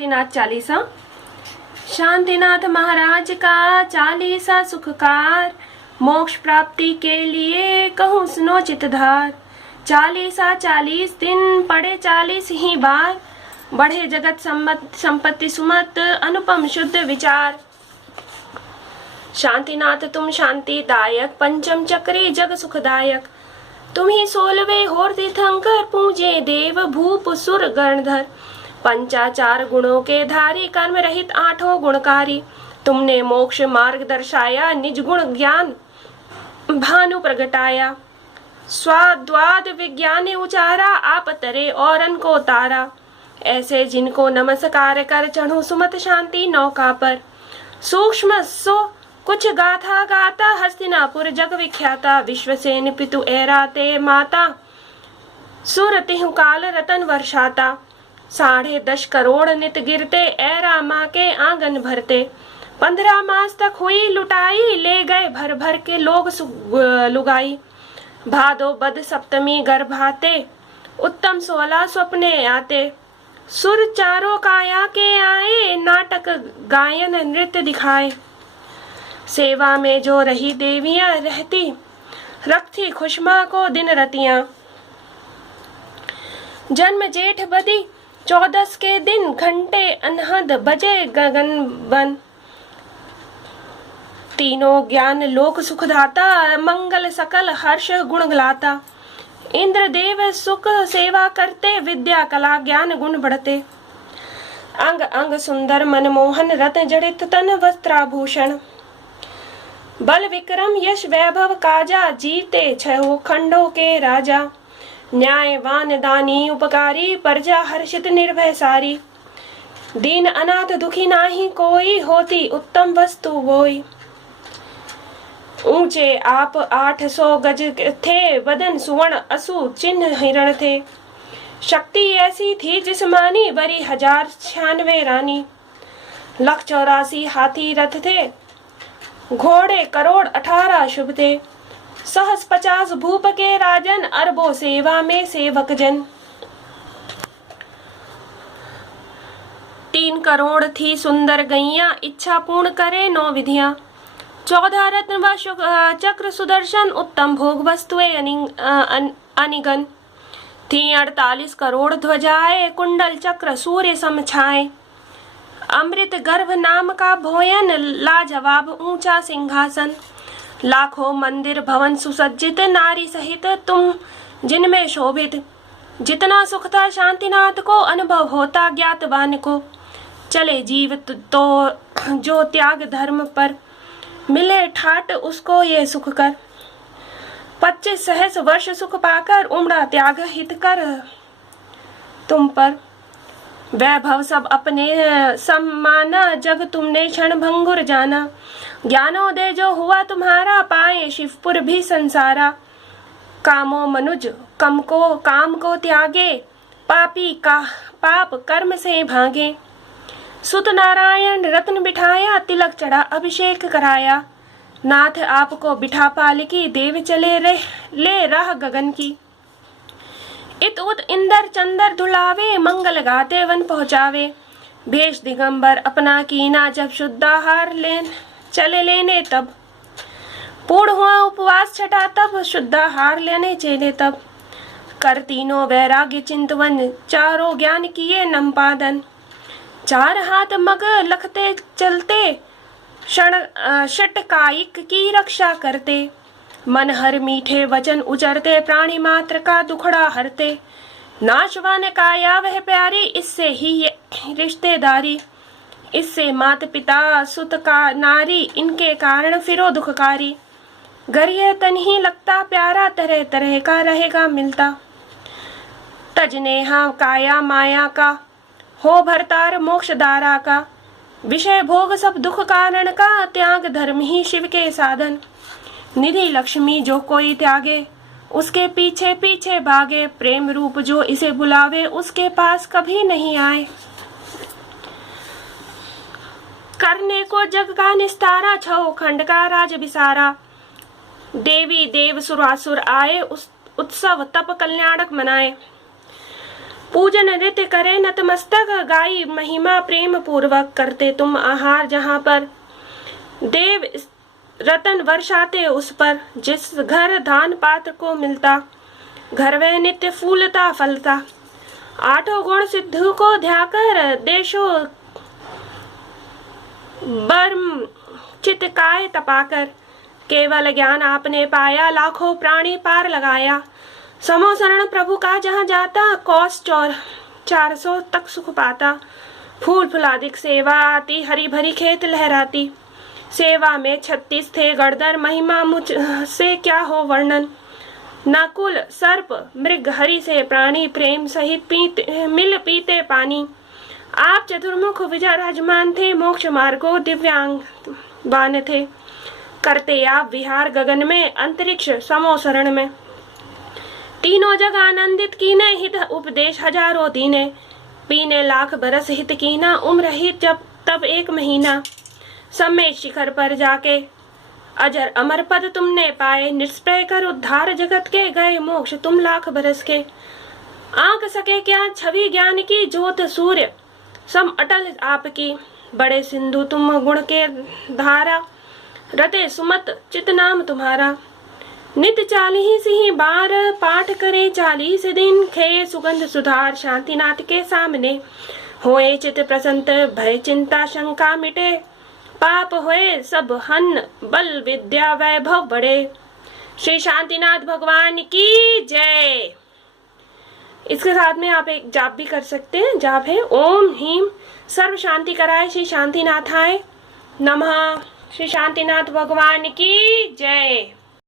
शांतिनाथ चालीसा। शांतिनाथ महाराज का चालीसा सुखकार, मोक्ष प्राप्ति के लिए कहूँ सुनो चितधार। चालीसा 40 दिन पढ़े 40 ही बार, बढ़े जगत संपत्ति सुमत अनुपम शुद्ध विचार। शांतिनाथ तुम शांतिदायक, पंचम चक्री जग सुखदायक। तुम ही 16वें होर तीर्थंकर, पूजे देव भूप सुर गणधर। पंचाचार गुणों के धारी, कर्म रहित 8 गुणकारी। तुमने मोक्ष मार्ग दर्शाया, निज गुण ज्ञान भानु प्रगटाया। स्वाद्वाद विज्ञान उचारा, आप तरे औरन को तारा। ऐसे जिनको नमस्कार कर, चढ़ूं सुमत शांति नौका पर। सूक्ष्म सो कुछ गाथा गाता, हस्तिनापुर जग विख्याता। विश्वसेन पितु ऐराते माता, सुर तिहु काल रतन वर्षाता। 10.5 करोड़ नित गिरते, ऐरा माँ के आंगन भरते। 15 मास तक हुई लुटाई, ले गए भर भर के लोग लुगाई। भादो बद सप्तमी गर्भाते, उत्तम 16 स्वप्ने आते। सुर चारों काया के आए, नाटक गायन नृत्य दिखाए। सेवा में जो रही देवियां रहती, रखती खुशमा को दिन रतियां। जन्म जेठ बदी 14 के दिन, घंटे अनहद बजे गगन बन। तीनों ज्ञान लोक सुखदाता, मंगल सकल हर्ष गुण गलाता। इंद्र देव सुख सेवा करते, विद्या कला ज्ञान गुण बढ़ते। अंग अंग सुंदर मनमोहन, रत्न जड़ित तन वस्त्राभूषण। बल विक्रम यश वैभव काजा, जीते 6 खंडों के राजा। न्यायवान दानी उपकारी, प्रजा हर्षित निर्भय सारी। दीन अनाथ दुखी नाही कोई, होती उत्तम वस्तु वोई। ऊंचे आप 800 गज थे, वदन सुवर्ण असु चिन्ह हिरण थे। शक्ति ऐसी थी जिस्मानी, बरी 1096 रानी। 184 हाथी रथ थे, घोड़े करोड़ 18 शुभ थे। सहस 50 भूप के राजन, अरबों सेवा में सेवक जन। 3 करोड़ थी सुंदर गैया, इच्छा पूर्ण करे 9 विधियां। 14 रत्न व चक्र सुदर्शन, उत्तम भोग वस्तुएं अनिगन। थी 48 करोड़ ध्वजाएं, कुंडल चक्र सूर्य सम छाए। अमृत गर्भ नाम का भोयन, लाजवाब ऊंचा सिंहासन। लाखों मंदिर भवन सुसज्जित, नारी सहित तुम जिनमें शोभित। जितना सुख था शांतिनाथ को, अनुभव होता ज्ञातवान को। चले जीव तो जो त्याग धर्म पर, मिले ठाट उसको ये सुख कर। 25 सहस वर्ष सुख पाकर, उमड़ा त्याग हित कर तुम पर। वैभव सब अपने सम्माना, जग तुमने क्षण भंगुर जाना। ज्ञानोदय जो हुआ तुम्हारा, पाए शिवपुर भी संसारा। कामो मनुज काम को त्यागे, पापी का पाप कर्म से भागे। सुत नारायण रत्न बिठाया, तिलक चढ़ा अभिषेक कराया। नाथ आपको बिठा पालकी, देव चले ले राह गगन की। इत उत इंदर चंदर धुलावे, मंगल गाते वन पहुँचावे। भेष दिगंबर अपना कीना, जब शुद्धाहार चले लेने तब। पूर्ण हुआ उपवास छठा, तब शुद्धाहार लेने चले तब। कर तीनों वैराग्य चिंतवन, चारों ज्ञान किए नमपादन। 4 हाथ मग लखते चलते, षटकायिक की रक्षा करते। मन हर मीठे वचन उचरते, प्राणी मात्र का दुखड़ा हरते। नाशवान काया वह प्यारी, इससे ही ये रिश्तेदारी। इससे माता पिता सुत का नारी, इनके कारण फिरो दुखकारी। घर यह तन ही लगता प्यारा, तरह तरह का रहेगा मिलता। तजनेहा काया माया का, हो भरतार मोक्ष दारा का। विषय भोग सब दुख कारण का, त्याग धर्म ही शिव के साधन। निधि लक्ष्मी जो कोई त्यागे, उसके पीछे पीछे भागे। प्रेम रूप जो इसे बुलावे, उसके पास कभी नहीं आए। करने को जग का निस्तारा, 6 खंड का राज बिसारा। देवी देव सुरासुर आए, उस उत्सव तप कल्याणक मनाए। पूजन नृत्य करे नतमस्तक, गाई महिमा प्रेम पूर्वक, करते तुम आहार जहाँ पर, देव रतन वर्षाते उस पर, जिस घर दान पात्र को मिलता, घर वह नित्य फूलता फलता। आठों गुण सिद्धू को ध्याकर, देशो बर्म चितकाय तपाकर, केवल ज्ञान आपने पाया, लाखों प्राणी पार लगाया। समो शरण प्रभु का जहाँ जाता, कौश 400 तक सुख पाता। फूल फुलादिक सेवा आती, हरी भरी खेत लहराती, सेवा में 36 थे गणधर, महिमा मुझ से क्या हो वर्णन। नकुल सर्प मृग हरि से प्राणी, प्रेम सहित मिल पीते पानी। आप चतुर्मुख विजय राजमान थे, मोक्ष मार्गो दिव्यांग बान थे, करते आप विहार गगन में, अंतरिक्ष समो शरण में। तीनों जग आनंदित कीने, हित उपदेश हजारों दीने, पीने लाख बरस हित कीना, उम्र हित जब तब 1 महीना। समय शिखर पर जाके अजर अमर पद तुमने पाए, निष्प्रय कर उद्धार जगत के, गए मोक्ष तुम लाख बरस के। आंक सके क्या छवि ज्ञान की, ज्योत सूर्य सम अटल आपकी, बड़े सिंधु तुम गुण के धारा, रते सुमत चित नाम तुम्हारा। नित 40 ही बार पाठ करे 40 दिन, खे सुगंध सुधार शांतिनाथ के सामने। होए चित प्रसन्न भय चिंता शंका मिटे, पाप होए सब हन बल विद्या वैभव बढ़े। श्री शांतिनाथ भगवान की जय। इसके साथ में आप एक जाप भी कर सकते हैं। जाप है ओम ह्रीम सर्व शांति कराए श्री शांतिनाथाय नमः। श्री शांतिनाथ भगवान की जय।